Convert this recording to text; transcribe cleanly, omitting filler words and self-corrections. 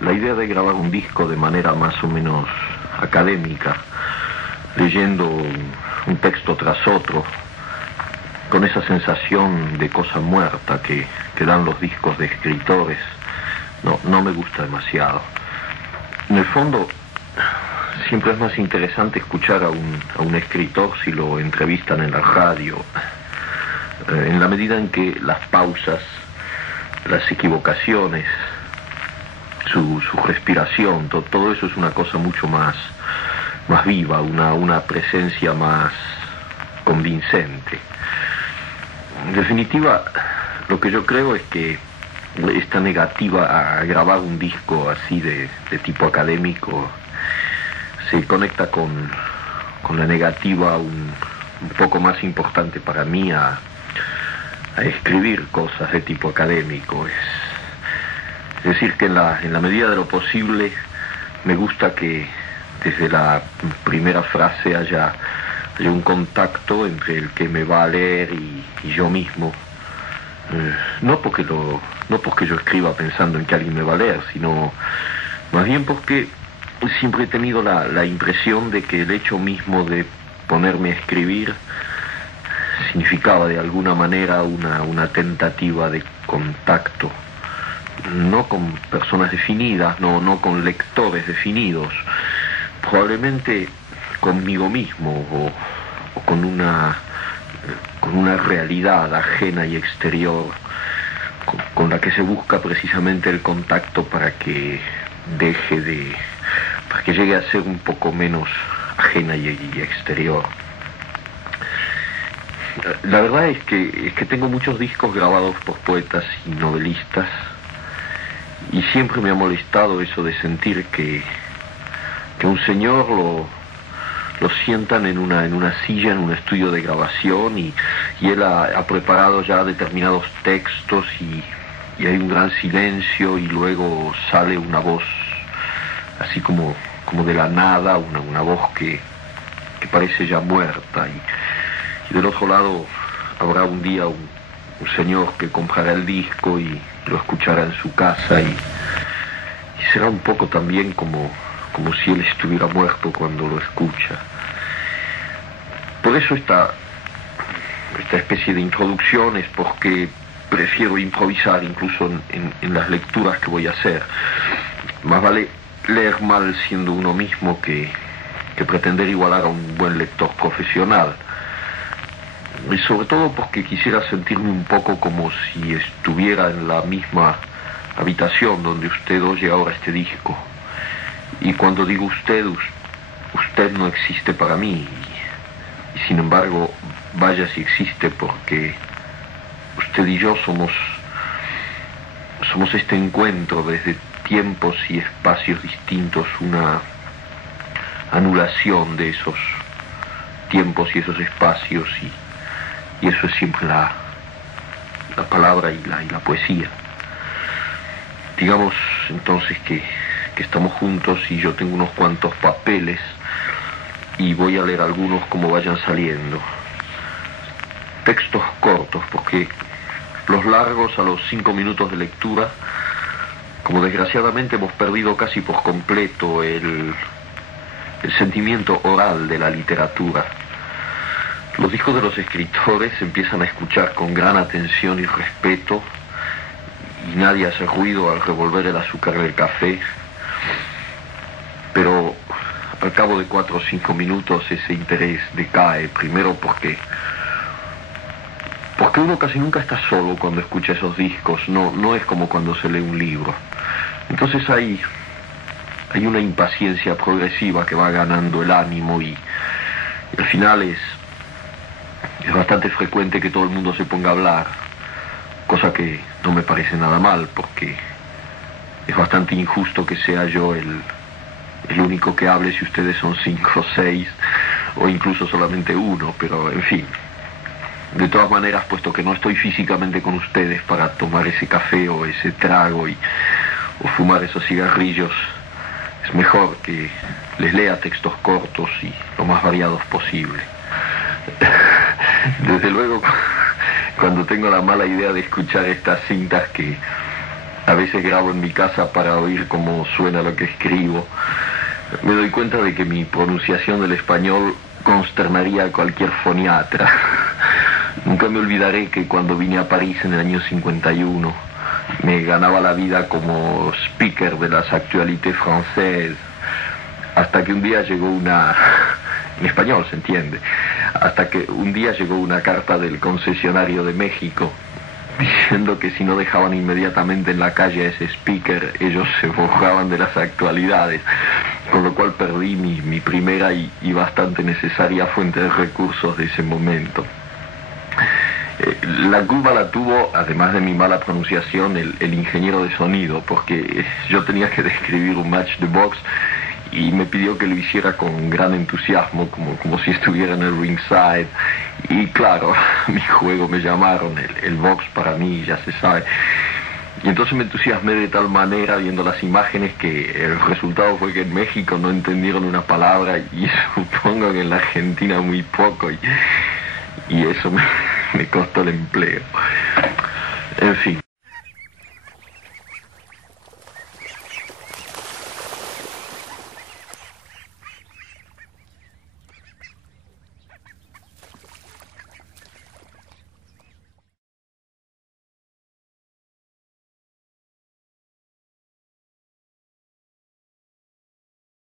la idea de grabar un disco de manera más o menos académica, leyendo un texto tras otro, con esa sensación de cosa muerta que dan los discos de escritores, no me gusta demasiado. En el fondo, siempre es más interesante escuchar a un escritor si lo entrevistan en la radio, en la medida en que las pausas, las equivocaciones, su respiración, todo eso es una cosa mucho más viva, una presencia más convincente. En definitiva, lo que yo creo es que esta negativa a grabar un disco así de tipo académico se conecta con la negativa un poco más importante para mí a escribir cosas de tipo académico. Es decir, que en la medida de lo posible me gusta que desde la primera frase haya un contacto entre el que me va a leer y yo mismo. No porque yo escriba pensando en que alguien me va a leer, sino más bien porque siempre he tenido la impresión de que el hecho mismo de ponerme a escribir significaba de alguna manera una tentativa de contacto, no con personas definidas, no con lectores definidos, probablemente conmigo mismo o con una realidad ajena y exterior con la que se busca precisamente el contacto para que llegue a ser un poco menos ajena y exterior. La verdad es que tengo muchos discos grabados por poetas y novelistas y siempre me ha molestado eso de sentir que un señor lo sientan en una silla, en un estudio de grabación y él ha preparado ya determinados textos y hay un gran silencio y luego sale una voz así como de la nada, una voz que parece ya muerta y del otro lado habrá un día un señor que comprará el disco y lo escuchará en su casa y será un poco también como si él estuviera muerto cuando lo escucha. Por eso esta especie de introducciones, porque prefiero improvisar incluso en las lecturas que voy a hacer. Más vale leer mal siendo uno mismo que pretender igualar a un buen lector profesional. Y sobre todo porque quisiera sentirme un poco como si estuviera en la misma habitación donde usted oye ahora este disco. Y cuando digo usted no existe para mí. Y sin embargo, vaya si existe, porque usted y yo somos este encuentro desde tiempos y espacios distintos, una anulación de esos tiempos y esos espacios, y eso es siempre la palabra y la poesía. Digamos entonces que estamos juntos y yo tengo unos cuantos papeles y voy a leer algunos como vayan saliendo. Textos cortos, porque los largos a los 5 minutos de lectura, como desgraciadamente hemos perdido casi por completo el sentimiento oral de la literatura. Los discos de los escritores se empiezan a escuchar con gran atención y respeto y nadie hace ruido al revolver el azúcar del café, pero al cabo de 4 o 5 minutos ese interés decae, primero porque uno casi nunca está solo cuando escucha esos discos, no es como cuando se lee un libro. Entonces hay una impaciencia progresiva que va ganando el ánimo y al final es bastante frecuente que todo el mundo se ponga a hablar, cosa que no me parece nada mal, porque es bastante injusto que sea yo el único que hable si ustedes son 5 o 6 o incluso solamente uno, pero en fin. De todas maneras, puesto que no estoy físicamente con ustedes para tomar ese café o ese trago o fumar esos cigarrillos, es mejor que les lea textos cortos y lo más variados posible. Desde luego, cuando tengo la mala idea de escuchar estas cintas que A veces grabo en mi casa para oír cómo suena lo que escribo. Me doy cuenta de que mi pronunciación del español consternaría a cualquier foniatra. Nunca me olvidaré que cuando vine a París en el año 51, me ganaba la vida como speaker de las actualités françaises, hasta que un día llegó una... en español se entiende, hasta que un día llegó una carta del concesionario de México diciendo que si no dejaban inmediatamente en la calle a ese speaker, ellos se mojaban de las actualidades, con lo cual perdí mi primera y bastante necesaria fuente de recursos de ese momento. La culpa la tuvo, además de mi mala pronunciación, el ingeniero de sonido, porque yo tenía que describir un match de box y me pidió que lo hiciera con gran entusiasmo, como si estuviera en el ringside. Y claro, mi juego me llamaron, el box para mí, ya se sabe. Y entonces me entusiasmé de tal manera viendo las imágenes que el resultado fue que en México no entendieron una palabra y supongo que en la Argentina muy poco y eso me costó el empleo. En fin,